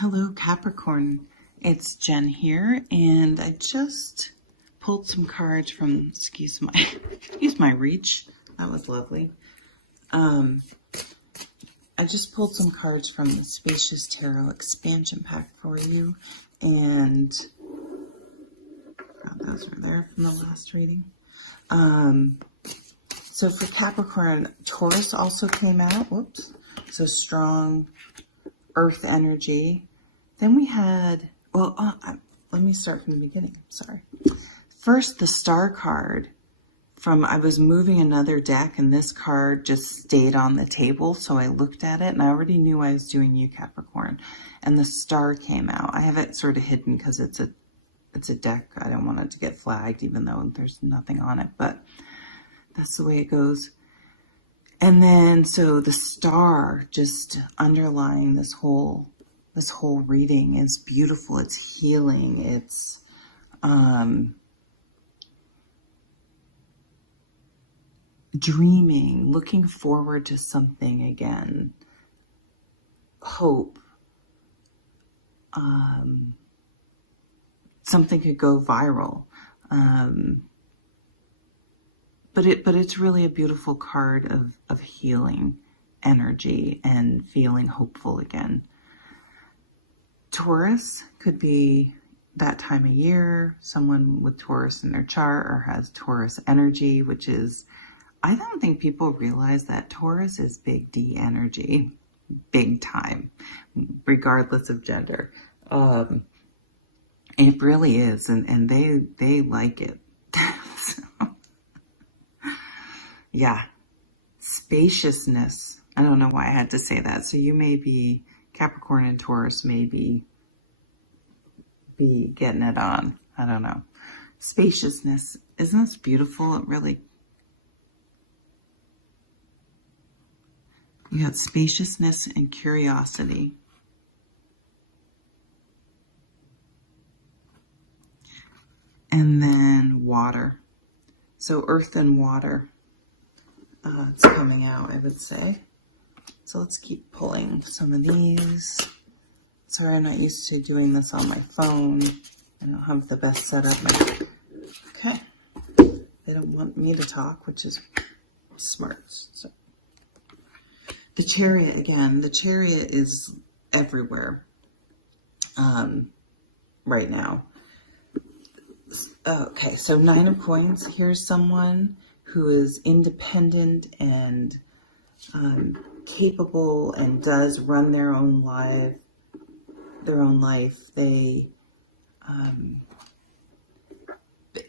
Hello, Capricorn. It's Jen here, and I just pulled some cards from, excuse my reach. That was lovely. I just pulled some cards from the Spacious Tarot expansion pack for you, and those were there from the last reading. So for Capricorn, Taurus also came out. Whoops. So strong earth energy. Then we had, let me start from the beginning. Sorry. First, the star card I was moving another deck, and this card just stayed on the table. So I looked at it, and I already knew I was doing you, Capricorn. And the star came out. I have it sort of hidden because it's a deck. I don't want it to get flagged, even though there's nothing on it. But that's the way it goes. And then, so the star just underlying this whole reading is beautiful. It's healing. It's dreaming, looking forward to something again, hope. Something could go viral. But it's really a beautiful card of healing energy and feeling hopeful again. Taurus could be that time of year, someone with Taurus in their chart or has Taurus energy, which is, I don't think people realize that Taurus is big D energy, big time, regardless of gender. It really is, and they like it. Yeah, spaciousness. I don't know why I had to say that. So you may be, Capricorn and Taurus may be getting it on. I don't know. Spaciousness. Isn't this beautiful? It really, we got spaciousness and curiosity. And then water. So earth and water. It's coming out, I would say. So let's keep pulling some of these. Sorry, I'm not used to doing this on my phone. I don't have the best setup. Okay. They don't want me to talk, which is smart. So the Chariot again. The Chariot is everywhere right now. Okay, so 9 of Coins. Here's someone who is independent and capable and does run their own life. They,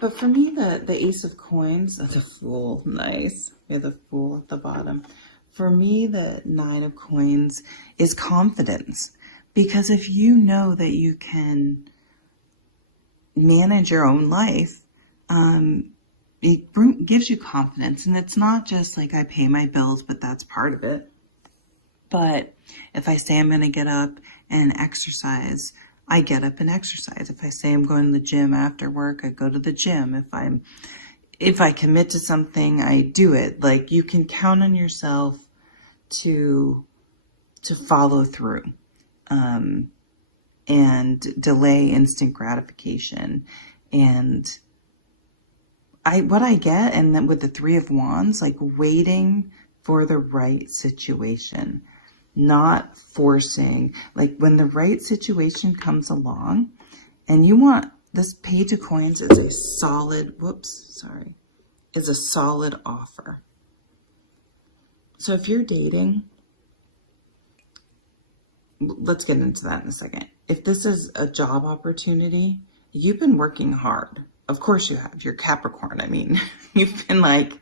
but for me, the Ace of Coins, the Fool, nice. We have the Fool at the bottom. For me, the 9 of Coins is confidence, because if you know that you can manage your own life, it gives you confidence. And it's not just like I pay my bills, but that's part of it. But if I say I'm going to get up and exercise, I get up and exercise. If I say I'm going to the gym after work, I go to the gym. If I commit to something, I do it. Like, you can count on yourself to follow through, and delay instant gratification. And what I get, and then with the 3 of Wands, like waiting for the right situation, not forcing. Like, when the right situation comes along, and you want, this Page of Coins is a solid, is a solid offer. So if you're dating, let's get into that in a second. If this is a job opportunity, you've been working hard. Of course you have. You're Capricorn. I mean, you've been like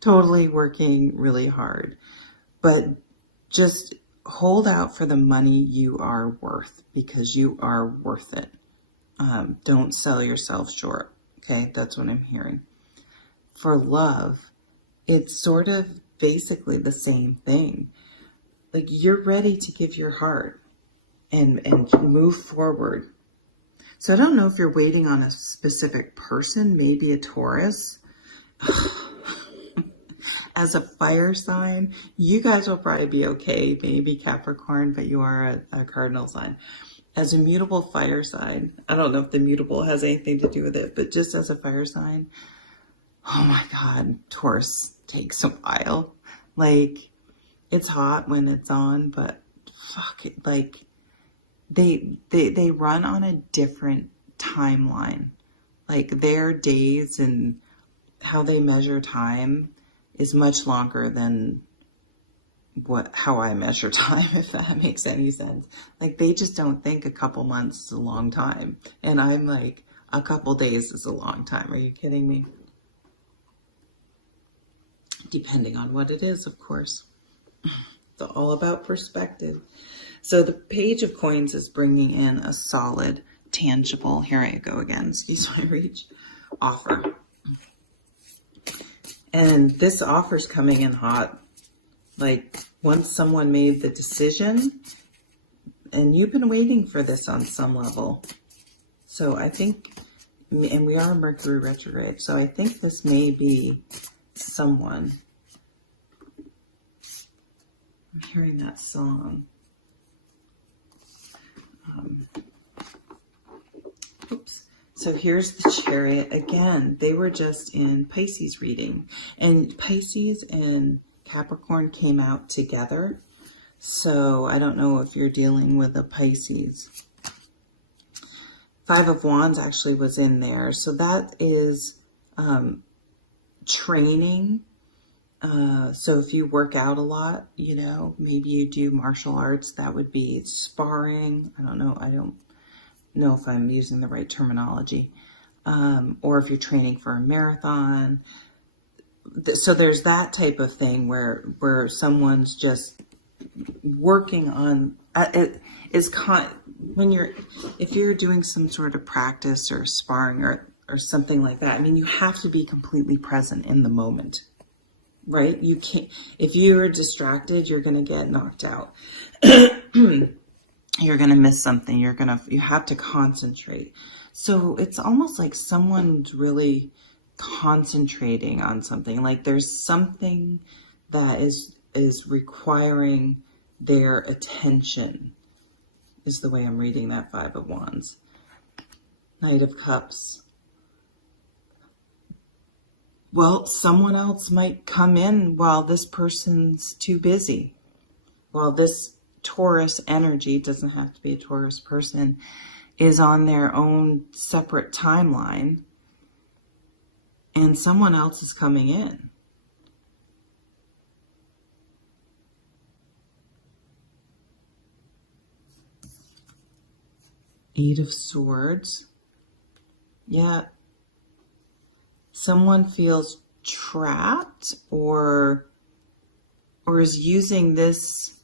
totally working really hard. But just hold out for the money you are worth, because you are worth it. Don't sell yourself short. Okay, that's what I'm hearing. For love, it's sort of basically the same thing. Like, you're ready to give your heart and move forward. So I don't know if you're waiting on a specific person, maybe a Taurus. As a fire sign, you guys will probably be okay, maybe Capricorn, but you are a cardinal sign. As a mutable fire sign, I don't know if the mutable has anything to do with it, but just as a fire sign, oh my God, Taurus takes a while. Like, it's hot when it's on, but fuck it, like, they run on a different timeline. Like, their days and how they measure time is much longer than how I measure time, if that makes any sense. Like, they just don't think a couple months is a long time. And I'm like, a couple days is a long time. Are you kidding me? Depending on what it is, of course. It's all about perspective. So the Page of Coins is bringing in a solid, tangible, here I go again, excuse my reach, offer. And this offer's coming in hot. Like, once someone made the decision, and you've been waiting for this on some level. So I think, and we are Mercury retrograde, so I think this may be someone. I'm hearing that song. Oops. So here's the Chariot again. They were just in Pisces reading, and Pisces and Capricorn came out together. So I don't know if you're dealing with a Pisces. Five of Wands actually was in there. So that is training. So if you work out a lot, you know, maybe you do martial arts, that would be sparring. I don't know if I'm using the right terminology. Or if you're training for a marathon. So there's that type of thing where someone's just working on it. If you're doing some sort of practice or sparring or something like that, I mean, you have to be completely present in the moment, right? You can't, if you're distracted, you're going to get knocked out. You're going to miss something. You have to concentrate. So it's almost like someone's really concentrating on something. Like, there's something that is requiring their attention, is the way I'm reading that Five of Wands. Knight of Cups. Well, someone else might come in while this person's too busy. While this Taurus energy, doesn't have to be a Taurus person, is on their own separate timeline, and someone else is coming in. Eight of Swords. Yeah. Someone feels trapped or is using this,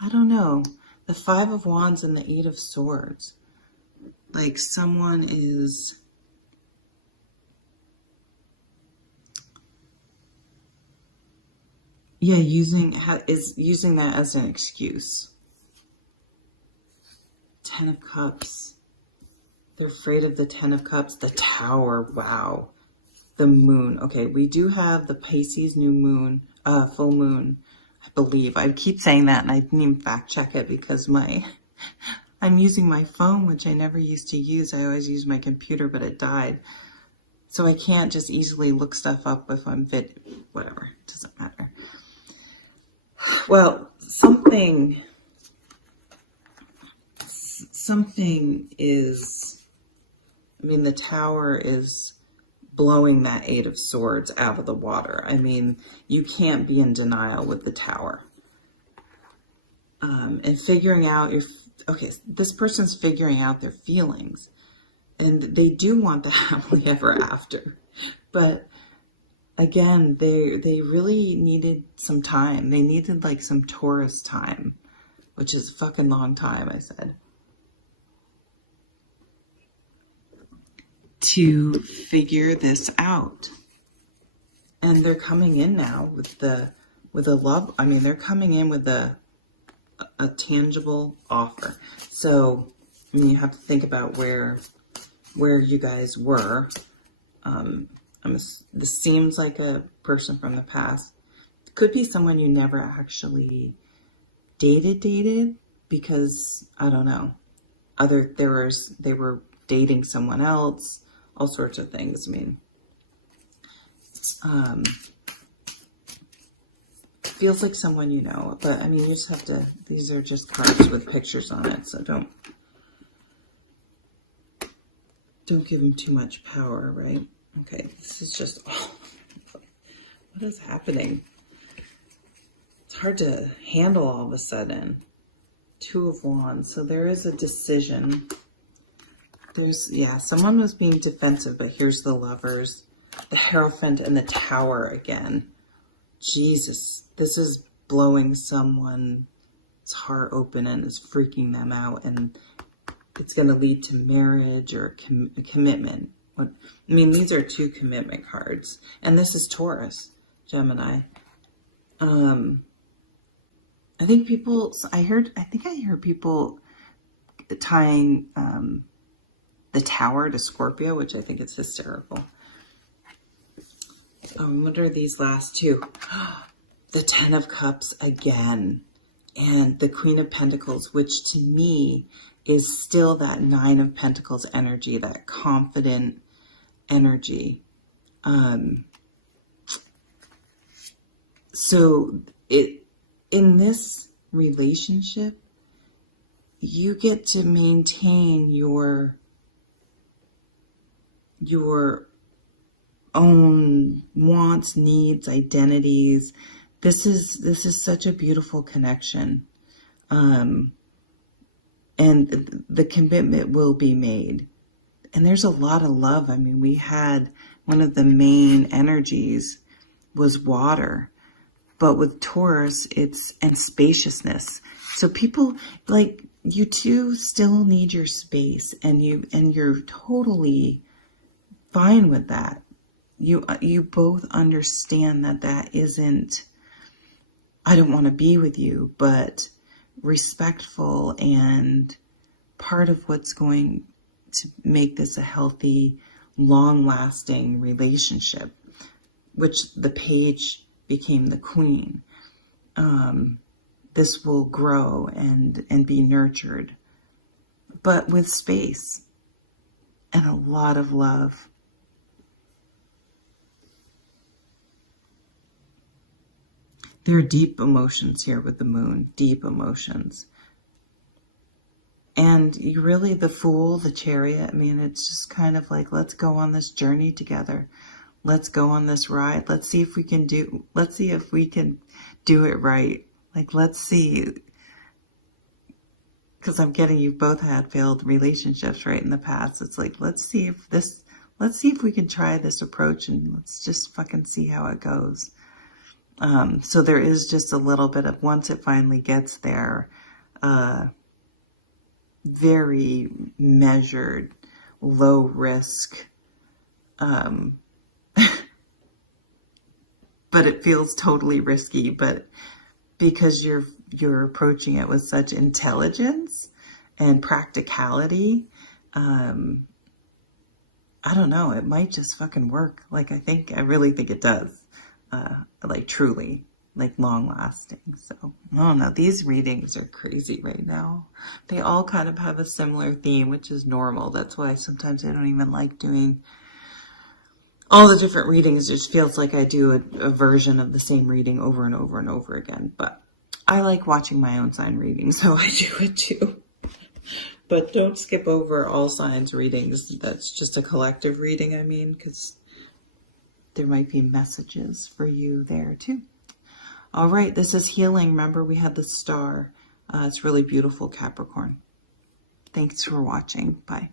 I don't know, the Five of Wands and the Eight of Swords. Like, someone is using that as an excuse. Ten of Cups. They're afraid of the Ten of Cups. The Tower. Wow. The Moon. Okay, we do have the Pisces new moon, full moon, I believe. I keep saying that and I didn't even fact check it because I'm using my phone, which I never used to use. I always use my computer, but it died. So I can't just easily look stuff up if I'm whatever. It doesn't matter. Well, something is, I mean, the Tower is blowing that Eight of Swords out of the water. I mean, you can't be in denial with the Tower. And figuring out this person's figuring out their feelings, and they do want the happily ever after. But again, they really needed some time. They needed like some Taurus time, which is a fucking long time, I said, to figure this out. And they're coming in now with a love. I mean, they're coming in with a tangible offer. So, I mean, you have to think about where you guys were. This seems like a person from the past. It could be someone you never actually dated because I don't know. They were dating someone else, all sorts of things. I mean, feels like someone you know, but I mean, you just have to, these are just cards with pictures on it, so don't give them too much power, right? Okay, this is just, oh, what is happening? It's hard to handle all of a sudden. Two of Wands, so there is a decision. Someone was being defensive, but here's the Lovers, the Hierophant, and the Tower again. Jesus, this is blowing someone's heart open and is freaking them out, and it's going to lead to marriage or a commitment. These are two commitment cards, and this is Taurus, Gemini. I think I hear people tying the Tower to Scorpio, which I think is hysterical. What are these last two? The Ten of Cups again, and the Queen of Pentacles, which to me is still that Nine of Pentacles energy, that confident energy. So in this relationship, you get to maintain your own wants, needs, identities. This is such a beautiful connection. And the commitment will be made. And there's a lot of love. I mean, we had one of the main energies was water. But with Taurus, and spaciousness. So people, like, you two still need your space, and you're totally fine with that. You both understand that isn't, I don't want to be with you, but respectful and part of what's going to make this a healthy, long-lasting relationship, which the Page became the Queen. This will grow and be nurtured, but with space and a lot of love. There are deep emotions here with the Moon, deep emotions. And you really, the Fool, the Chariot, it's just kind of like, let's go on this journey together. Let's go on this ride. Let's see if we can do it right. Like, let's see. Because I'm getting, you've both had failed relationships, right, in the past. It's like, let's see if we can try this approach, and let's just fucking see how it goes. So there is just a little bit of, once it finally gets there, very measured, low risk, but it feels totally risky, but because you're approaching it with such intelligence and practicality, I don't know, it might just fucking work. Like, I really think it does. Like, truly, like, long lasting. So, I don't know, these readings are crazy right now. They all kind of have a similar theme, which is normal. That's why sometimes I don't even like doing all the different readings. It just feels like I do a version of the same reading over and over and over again. But I like watching my own sign readings, so I do it too. But don't skip over all signs readings. That's just a collective reading, because there might be messages for you there too. All right, this is healing. Remember, we had the star. It's really beautiful, Capricorn. Thanks for watching. Bye.